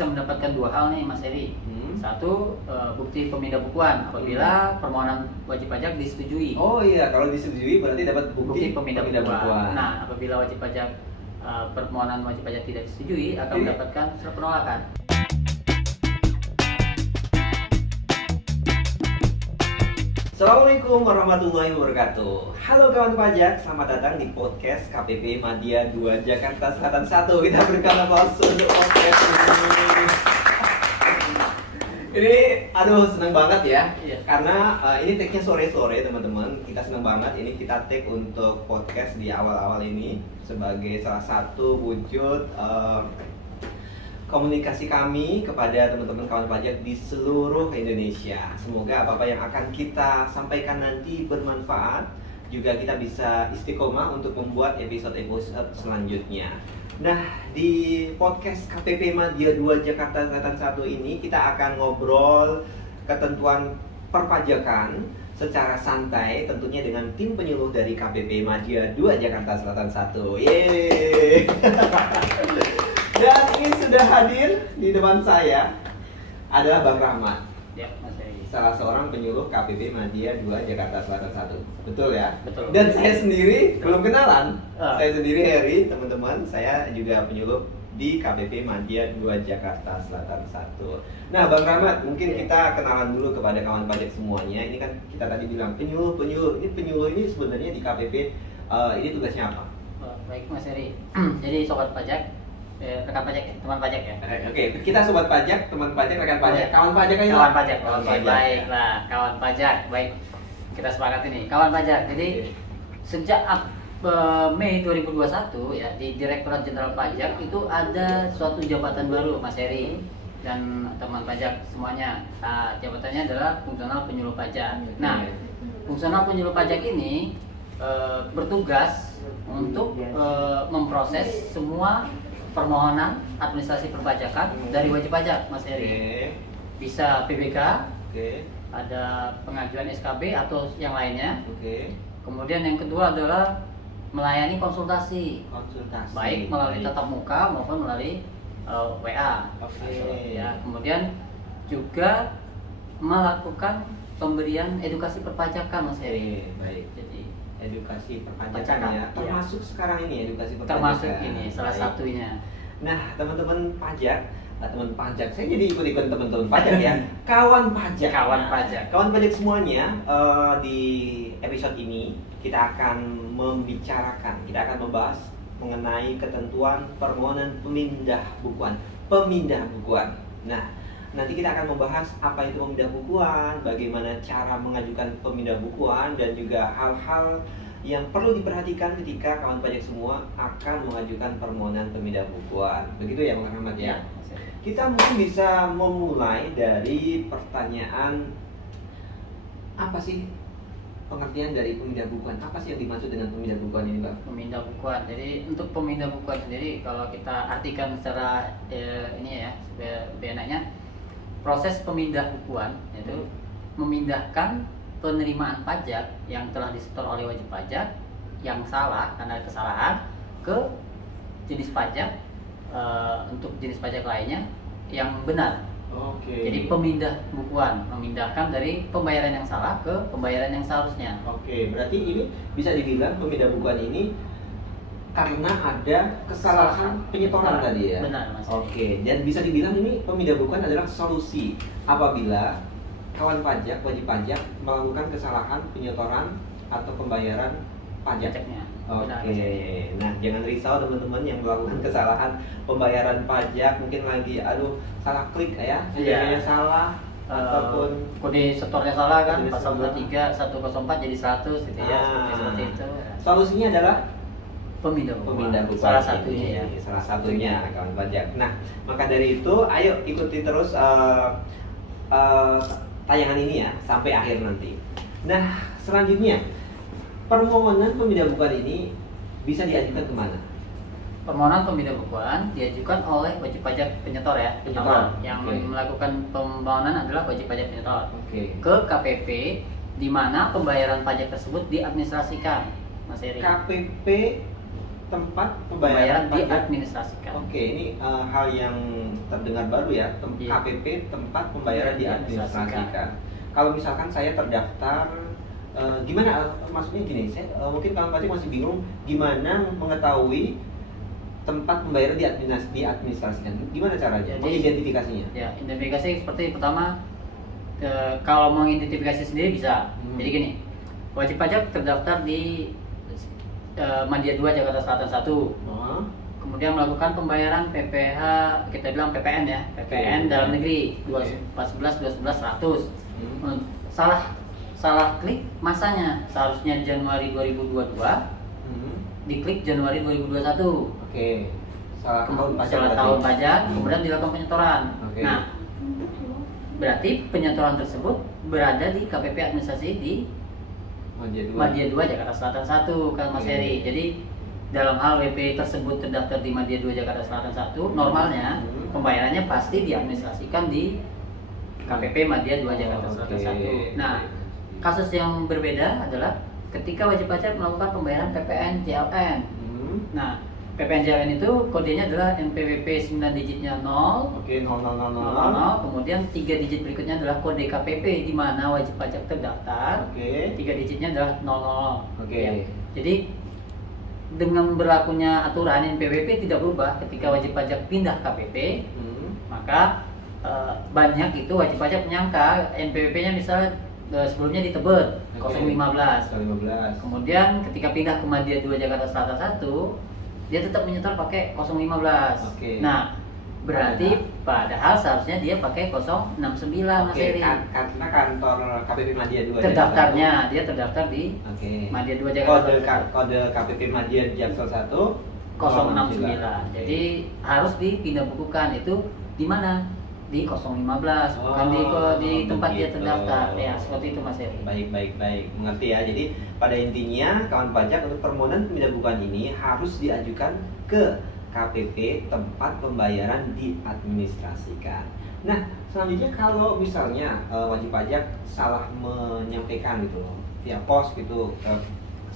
bisa mendapatkan dua hal nih Mas Heri. Satu, bukti pemindah bukuan apabila permohonan wajib pajak disetujui. Oh iya, kalau disetujui berarti dapat bukti pemindah bukuan. Nah, apabila wajib pajak permohonan wajib pajak tidak disetujui akan mendapatkan surat penolakan. Assalamualaikum warahmatullahi wabarakatuh. Halo kawan pajak, selamat datang di podcast KPP Madya 2 Jakarta Selatan 1. Kita berikan aplaus untuk podcast ini. Ini aduh senang banget ya. Karena ini take-nya sore-sore teman-teman. Kita senang banget ini kita take untuk podcast di awal-awal ini sebagai salah satu wujud komunikasi kami kepada teman-teman kawan pajak di seluruh Indonesia. Semoga apa-apa yang akan kita sampaikan nanti bermanfaat, juga kita bisa istiqomah untuk membuat episode-episode selanjutnya. Nah, di podcast KPP Madya 2 Jakarta Selatan 1 ini kita akan ngobrol ketentuan perpajakan secara santai, tentunya dengan tim penyuluh dari KPP Madya 2 Jakarta Selatan 1. Yeay! Dan ini sudah hadir di depan saya adalah Bang Rahmat. Ya, Mas Heri. Salah seorang penyuluh KPP Madya 2 Jakarta Selatan 1. Betul ya? Betul. Dan saya sendiri belum kenalan. Saya sendiri Heri, teman-teman. Saya juga penyuluh di KPP Madya 2 Jakarta Selatan 1. Nah, Bang Rahmat, mungkin kita kenalan dulu kepada kawan pajak semuanya. Ini kan kita tadi bilang penyuluh. Ini penyuluh ini sebenarnya di KPP ini tugasnya apa? Baik Mas Heri. Jadi sobat pajak, rekan pajak ya, teman pajak ya. Oke, kita sobat pajak, teman pajak, rekan pajak, kawan pajak aja. Kawan pajak. Oke, baiklah, kawan pajak. Baik. Kita sepakat ini, kawan pajak. Jadi sejak Mei 2021 ya di Direktorat Jenderal Pajak itu ada suatu jabatan baru Mas Heri dan teman pajak semuanya. Jabatannya adalah fungsional penyuluh pajak. Nah, fungsional penyuluh pajak ini bertugas untuk memproses semua permohonan administrasi perpajakan dari wajib pajak, Mas Heri. Bisa PBK, ada pengajuan SKB atau yang lainnya. Kemudian yang kedua adalah melayani konsultasi. Baik melalui tatap muka maupun melalui WA. Ya, kemudian juga melakukan pemberian edukasi perpajakan, Mas Heri. Baik. Jadi edukasi perpajakan ya, termasuk sekarang ini edukasi perpajakan. Termasuk ini salah satunya. Nah, teman-teman pajak, teman pajak, saya jadi ikut-ikut teman-teman pajak ya. Kawan pajak semuanya, di episode ini kita akan membicarakan, kita akan membahas mengenai ketentuan permohonan pemindah bukuan. Nah, nanti kita akan membahas apa itu pemindah bukuan, bagaimana cara mengajukan pemindah bukuan, dan juga hal-hal yang perlu diperhatikan ketika kawan pajak semua akan mengajukan permohonan pemindah bukuan. Begitu ya Bang Rahmat ya? Kita mungkin bisa memulai dari pertanyaan, apa sih pengertian dari pemindah bukuan? Apa sih yang dimaksud dengan pemindah bukuan ini, Bang? Pemindah bukuan. Jadi untuk pemindah bukuan sendiri, kalau kita artikan secara ini ya, lebih enaknya, proses pemindah bukuan yaitu memindahkan penerimaan pajak yang telah disetor oleh wajib pajak yang salah karena ada kesalahan ke jenis pajak untuk jenis pajak lainnya yang benar. Jadi pemindah bukuan, memindahkan dari pembayaran yang salah ke pembayaran yang seharusnya. Berarti ini bisa dibilang pemindah bukuan ini karena ada kesalahan penyetoran tadi ya? Benar, Mas. Dan bisa dibilang ini pemindah bukuan adalah solusi apabila kawan pajak, wajib pajak melakukan kesalahan penyetoran atau pembayaran pajaknya. Nah, jangan risau teman-teman yang melakukan kesalahan pembayaran pajak, mungkin lagi salah klik ya, salah ataupun kode setornya salah kan, pasal 23 104 jadi 100 gitu ya, seperti itu. Solusinya adalah pemindah bukuan. Salah satunya kawan pajak. Nah, maka dari itu ayo ikuti terus tayangan ini ya sampai akhir nanti. Nah, selanjutnya permohonan pemindah bukuan ini bisa diajukan kemana? Permohonan pemindah bukuan diajukan oleh wajib pajak penyetor ya. Yang melakukan permohonan adalah wajib pajak penyetor. Ke KPP di mana pembayaran pajak tersebut diadministrasikan, Mas Heri. KPP tempat pembayaran diadministrasikan. Oke, ini hal yang terdengar baru ya, KPP tempat pembayaran diadministrasikan. Kalau misalkan saya terdaftar, gimana? Maksudnya gini, saya mungkin kawan pajak masih bingung gimana mengetahui tempat pembayaran diadministrasikan. Gimana caranya? Mengidentifikasinya? Ya, identifikasi seperti pertama, kalau mau identifikasi sendiri bisa. Jadi gini, wajib pajak terdaftar di Madya 2 Jakarta Selatan 1. Kemudian melakukan pembayaran PPh, kita bilang PPN ya, PPN dalam negeri 2014, 2011, 100. Salah klik masanya, seharusnya Januari 2022, diklik Januari 2021. Salah tahun pajak, kemudian dilakukan penyetoran. Nah, berarti penyetoran tersebut berada di KPP administrasi di Madya 2 Jakarta Selatan 1 kan Mas Heri. Jadi dalam hal WP tersebut terdaftar di Madya 2 Jakarta Selatan 1, normalnya pembayarannya pasti diadministrasikan di KPP Madya 2 Jakarta Selatan 1. Nah, kasus yang berbeda adalah ketika wajib pajak melakukan pembayaran PPN JLN. Nah, PPN JLN itu kodenya adalah NPWP 9 digitnya 0. 000. Kemudian 3 digit berikutnya adalah kode KPP di mana wajib pajak terdaftar. 3 digitnya adalah 00. Ya. Jadi dengan berlakunya aturan NPWP tidak berubah ketika wajib pajak pindah KPP, maka banyak itu wajib pajak menyangka NPWP-nya misalnya sebelumnya di Tebet 015. Kemudian ketika pindah ke Madya 2 Jakarta Selatan 1, dia tetap menyetor pakai 015. Nah, berarti padahal seharusnya dia pakai 069 Mas Heri. Karena kantor KPP Madya 2 terdaftarnya, dia terdaftar di Madya 2 Jakarta. Kode KPP Madya Jaksel 1 069. Jadi harus dipindah bukukan itu di mana? Di 015, bukan di tempat dia terdaftar. Ya, seperti itu Mas Heri. Baik, mengerti ya. Jadi pada intinya kawan pajak untuk permohonan pemindahan ini harus diajukan ke KPP tempat pembayaran diadministrasikan. Nah, selanjutnya kalau misalnya wajib pajak salah menyampaikan gitu loh, via pos gitu,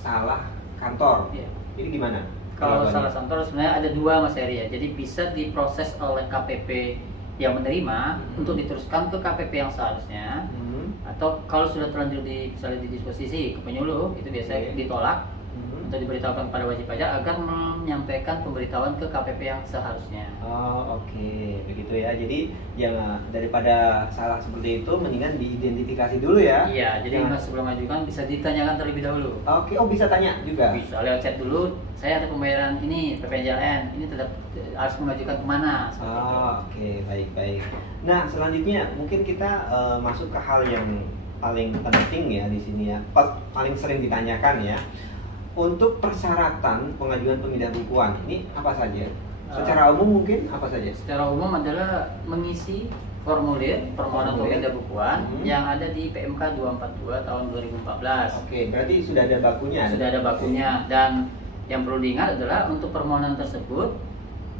salah kantor. Jadi gimana? Kalau salah kantor sebenarnya ada dua Mas Heri ya. Jadi bisa diproses oleh KPP yang menerima untuk diteruskan ke KPP yang seharusnya, atau kalau sudah terlanjur misalnya di disposisi ke penyuluh itu biasanya ditolak untuk diberitahukan kepada wajib pajak agar menyampaikan pemberitahuan ke KPP yang seharusnya. Begitu ya. Jadi jangan, daripada salah seperti itu mendingan diidentifikasi dulu ya. Iya, jadi sebelum mengajukan bisa ditanyakan terlebih dahulu. Bisa tanya juga. Bisa lewat chat dulu. Saya ada pembayaran ini PPN JLN, ini tetap harus mengajukan kemana? Baik. Nah, selanjutnya mungkin kita masuk ke hal yang paling penting ya di sini ya, paling sering ditanyakan ya. Untuk persyaratan pengajuan pemindahan bukuan ini apa saja? Secara umum mungkin apa saja? Secara umum adalah mengisi formulir permohonan pemindahan bukuan yang ada di PMK 242 tahun 2014. Berarti sudah ada bakunya? Sudah ada bakunya, dan yang perlu diingat adalah untuk permohonan tersebut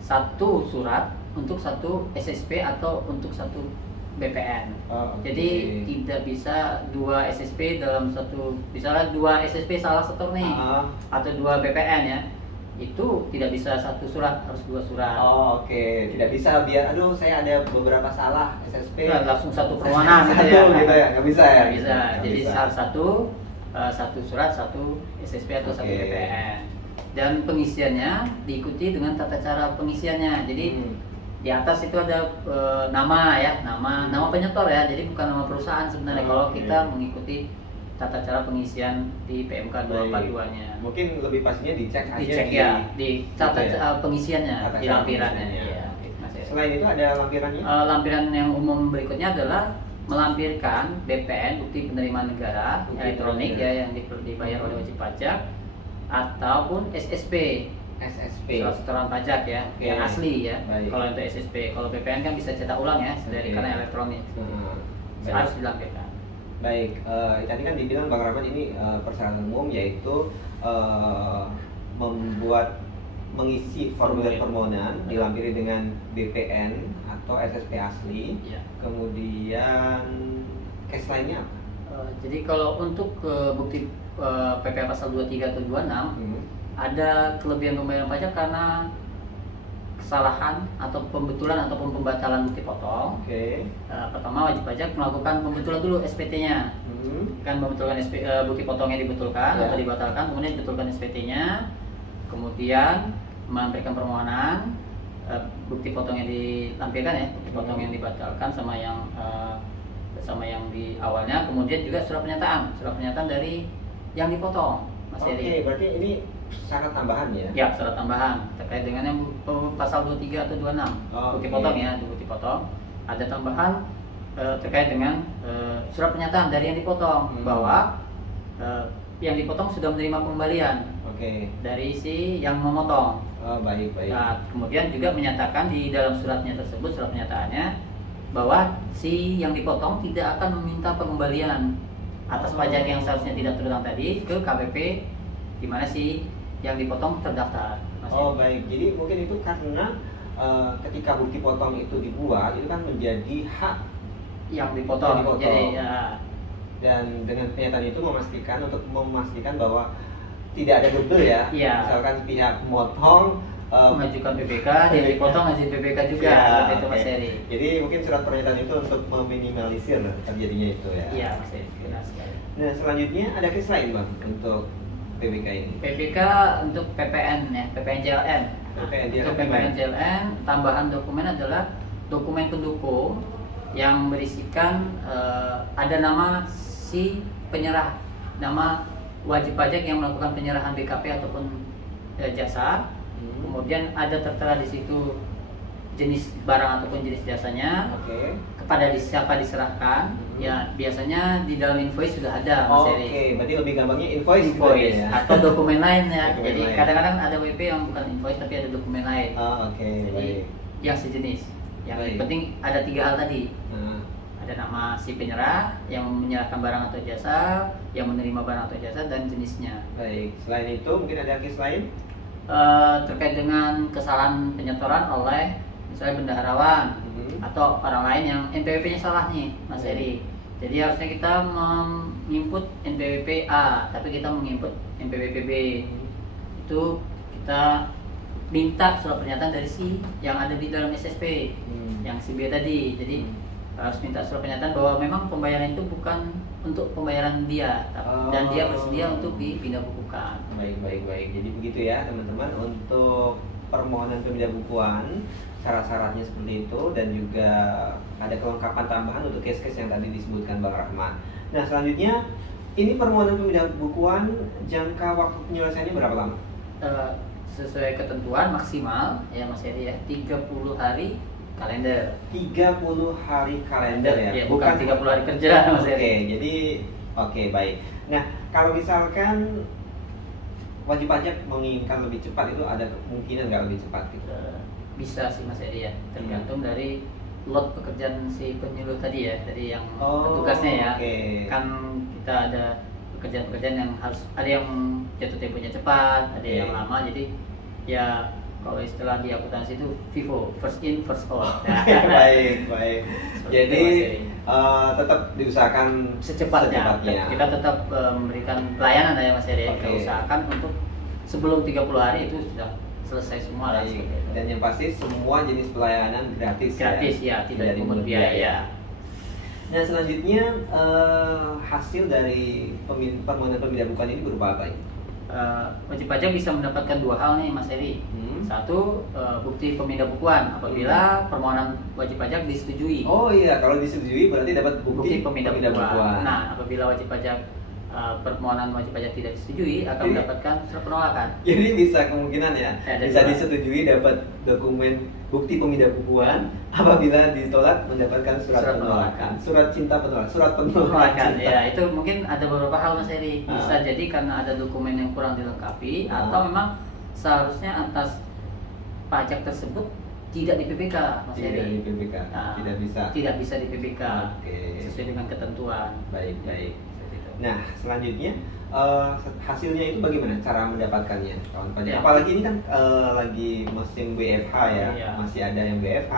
satu surat untuk satu SSP atau untuk satu BPN. Jadi tidak bisa dua SSP dalam satu, misalnya dua SSP salah setor nih, atau dua BPN ya, itu tidak bisa satu surat, harus dua surat. Tidak bisa biar saya ada beberapa salah SSP langsung satu permohonan gitu ya, nggak bisa ya? Nggak bisa. Jadi harus satu surat, satu SSP atau satu BPN. Dan pengisiannya diikuti dengan tata cara pengisiannya. Jadi di atas itu ada nama penyetor ya, jadi bukan nama perusahaan sebenarnya kalau kita mengikuti tata cara pengisian di PMK 242-nya. Mungkin lebih pastinya dicek di tata pengisiannya, di lampirannya. Selain itu ada lampirannya? Lampiran yang umum berikutnya adalah melampirkan BPN, bukti penerimaan negara elektronik ya, yang dibayar oleh wajib pajak, ataupun SSP, surat setoran pajak ya, yang asli ya. Kalau untuk SSP, kalau BPN kan bisa cetak ulang ya, karena elektronik. Harus dilampirkan. Baik, tadi kan dibilang Bang Rahmat ini persyaratan umum yaitu mengisi formulir permohonan dilampiri dengan BPN atau SSP asli. Kemudian case lainnya apa? Jadi kalau untuk bukti PPh pasal 23 atau 26 ada kelebihan pembayaran pajak karena kesalahan atau pembetulan ataupun pembatalan bukti potong. Pertama, wajib pajak melakukan pembetulan dulu SPT-nya. Kan membetulkan bukti potongnya dibetulkan atau dibatalkan, kemudian dibetulkan SPT-nya, kemudian memberikan permohonan, bukti potongnya ditampilkan ya, bukti potong yang dibatalkan sama yang di awalnya, kemudian juga surat pernyataan dari yang dipotong, Mas Heri. Berarti ini syarat tambahan ya? Ya, syarat tambahan terkait dengan yang pasal 23 atau 26 bukti potong ya, di bukti potong ada tambahan terkait dengan surat pernyataan dari yang dipotong bahwa yang dipotong sudah menerima pengembalian dari si yang memotong. Baik. Nah, kemudian juga menyatakan di dalam suratnya tersebut, surat pernyataannya, bahwa si yang dipotong tidak akan meminta pengembalian atas pajak yang seharusnya tidak terutang tadi ke KPP di mana si yang dipotong terdaftar. Baik. Jadi mungkin itu karena ketika bukti potong itu dibuat, itu kan menjadi hak yang dipotong. Jadi, dan dengan pernyataan itu memastikan bahwa tidak ada double ya. Misalkan pihak memotong mengajukan PPK, dia dipotong ngajuin PPK juga. Seperti itu, Mas Heri. Jadi mungkin surat pernyataan itu untuk meminimalisir terjadinya itu ya. Iya, Mas Heri. Benar sekali. Nah, selanjutnya ada case lain Bang untuk PPK ini. PPK untuk PPN ya, PPN JLN. Untuk PPN JLN, tambahan dokumen adalah dokumen pendukung yang berisikan ada nama si penyerah, nama wajib pajak yang melakukan penyerahan BKP ataupun jasa. Kemudian ada tertera di situ jenis barang ataupun jenis jasanya, kepada siapa diserahkan. Ya, biasanya di dalam invoice sudah ada, Mas Heri. Berarti lebih gampangnya invoice ya? Atau dokumen lain ya. Jadi kadang-kadang ada WP yang bukan invoice tapi ada dokumen lain. Jadi yang sejenis. Yang penting ada 3 hal tadi. Ada nama si penyerah, yang menyerahkan barang atau jasa, yang menerima barang atau jasa, dan jenisnya. Baik. Selain itu mungkin ada case lain? Terkait dengan kesalahan penyetoran oleh misalnya bendaharawan atau orang lain yang NPWP-nya salah nih, Mas Heri. Jadi harusnya kita menginput NPWP A, tapi kita menginput NPWP B. Itu kita minta surat pernyataan dari si yang ada di dalam SSP, yang si B tadi. Jadi harus minta surat pernyataan bahwa memang pembayaran itu bukan untuk pembayaran dia, dan dia bersedia untuk dipindah bukukan. Baik. Jadi begitu ya teman-teman untuk permohonan pemindah bukuan, syarat-syaratnya seperti itu, dan juga ada kelengkapan tambahan untuk case-case yang tadi disebutkan Bang Rahmat. Nah, selanjutnya ini permohonan pemindah bukuan, jangka waktu penyelesaiannya berapa lama? Sesuai ketentuan maksimal ya Mas Heri ya, 30 hari kalender. 30 hari kalender ya? Bukan 30 hari kerja, Mas Heri. Jadi baik. Nah, kalau misalkan wajib pajak menginginkan lebih cepat, itu ada kemungkinan nggak lebih cepat gitu? Bisa sih Mas Heri ya, tergantung dari lot pekerjaan si penyuluh tadi ya, dari yang petugasnya ya. Kan kita ada pekerjaan-pekerjaan yang harus, ada yang jatuh temponya cepat, ada yang lama, jadi ya kalau istilah di akuntansi itu FIFO, first in first out. Baik. Jadi tetap diusahakan secepatnya. Kita tetap memberikan pelayanan ya Mas Heri. Kita usahakan untuk sebelum 30 hari itu sudah selesai semua lah. Dan yang pasti semua jenis pelayanan gratis ya, tidak dipungut biaya. Nah, selanjutnya hasil dari permohonan pemindah bukuan ini berupa apa ini? Wajib pajak bisa mendapatkan 2 hal nih Mas Heri. Satu, bukti pemindah bukuan apabila permohonan wajib pajak disetujui. Kalau disetujui berarti dapat bukti pemindah bukuan. Nah, apabila wajib pajak permohonan wajib pajak tidak disetujui, akan mendapatkan surat penolakan. Jadi bisa kemungkinan ya, bisa disetujui dapat dokumen bukti pemindah bukuan, apabila ditolak mendapatkan surat penolakan. Surat cinta penolakan, surat penolakan. Ya, itu mungkin ada beberapa hal Mas Heri. Bisa jadi karena ada dokumen yang kurang dilengkapi, atau memang seharusnya atas pajak tersebut tidak di PPK, Mas Heri. Tidak di PPK. Tidak bisa di PPK. Sesuai dengan ketentuan. Baik. Nah, selanjutnya hasilnya itu bagaimana cara mendapatkannya, kawan pajak? Apalagi ini kan lagi musim WFH ya, masih ada yang WFH,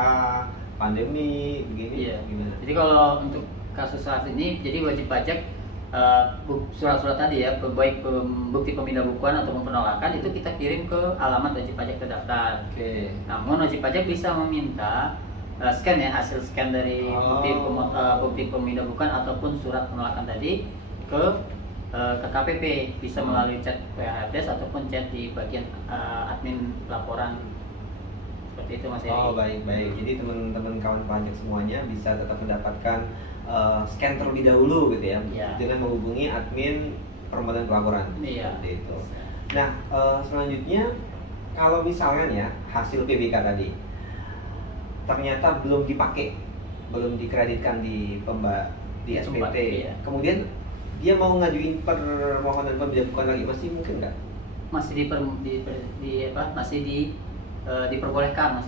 pandemi begini. Gimana? Jadi kalau untuk kasus saat ini, jadi wajib pajak surat-surat tadi ya, baik bukti pemindah bukuan ataupun penolakan itu kita kirim ke alamat wajib pajak terdaftar. Oke. Namun wajib pajak bisa meminta scan ya, hasil scan dari bukti pemindah bukuan ataupun surat penolakan tadi ke KPP, bisa melalui chat WhatsApp ataupun chat di bagian admin laporan. Seperti itu Mas Heri. Oh baik. Jadi teman-teman kawan pajak semuanya bisa tetap mendapatkan scan terlebih dahulu gitu ya, dengan menghubungi admin permodalan pelaporan. Seperti itu. Nah selanjutnya kalau misalnya ya hasil PBK tadi ternyata belum dipakai, belum dikreditkan di SPT, kemudian dia mau ngajuin permohonan pemindah bukuan lagi, masih mungkin nggak? Masih diperbolehkan,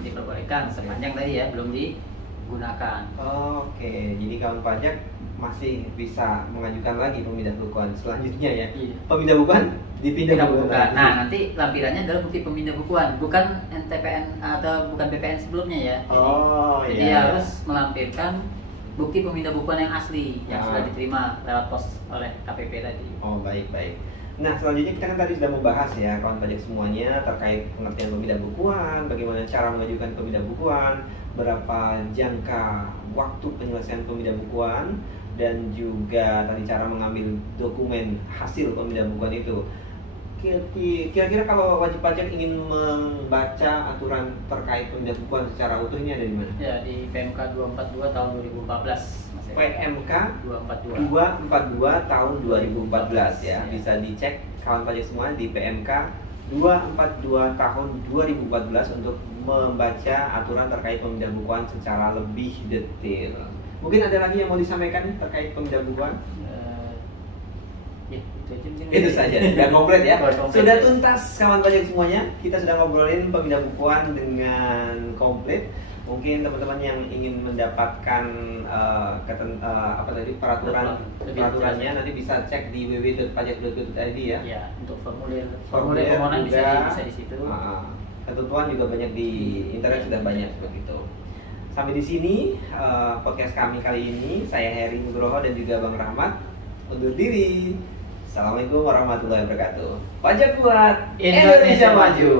diperbolehkan sepanjang tadi ya belum digunakan. Oke, jadi kawan pajak masih bisa mengajukan lagi pemindah bukuan selanjutnya ya. Pemindah bukuan dipindah bukuan. Nah, nanti lampirannya adalah bukti pemindah bukuan, bukan NTPN atau bukan BPN sebelumnya ya. Jadi harus melampirkan bukti pemindah bukuan yang asli yang sudah diterima lewat pos oleh KPP tadi. Oh baik. Nah selanjutnya kita kan tadi sudah membahas ya kawan pajak semuanya terkait pengertian pemindah bukuan, bagaimana cara mengajukan pemindah bukuan, berapa jangka waktu penyelesaian pemindah bukuan, dan juga tadi cara mengambil dokumen hasil pemindah bukuan itu. Kira-kira kalau wajib pajak ingin membaca aturan terkait pemindah bukuan secara utuh ini ada di mana? Ya, di PMK 242 tahun 2014. PMK 242 tahun 2014 ya. Bisa dicek kawan pajak semua di PMK 242 tahun 2014 untuk membaca aturan terkait pemindah bukuan secara lebih detail. Mungkin ada lagi yang mau disampaikan terkait pemindah bukuan? Itu saja, sudah komplit ya. Sudah tuntas kawan pajak semuanya. Kita sudah ngobrolin pemindah bukuan dengan komplit. Mungkin teman-teman yang ingin mendapatkan peraturannya nanti bisa cek di www.pajak.go.id ya. Ya, untuk formulir permohonan bisa di situ. Ketentuan juga banyak di internet, sudah banyak begitu. Sampai di sini podcast kami kali ini. Saya Heri Nugroho dan juga Bang Rahmat undur diri. Assalamualaikum warahmatullahi wabarakatuh. Pajak kuat, Indonesia maju.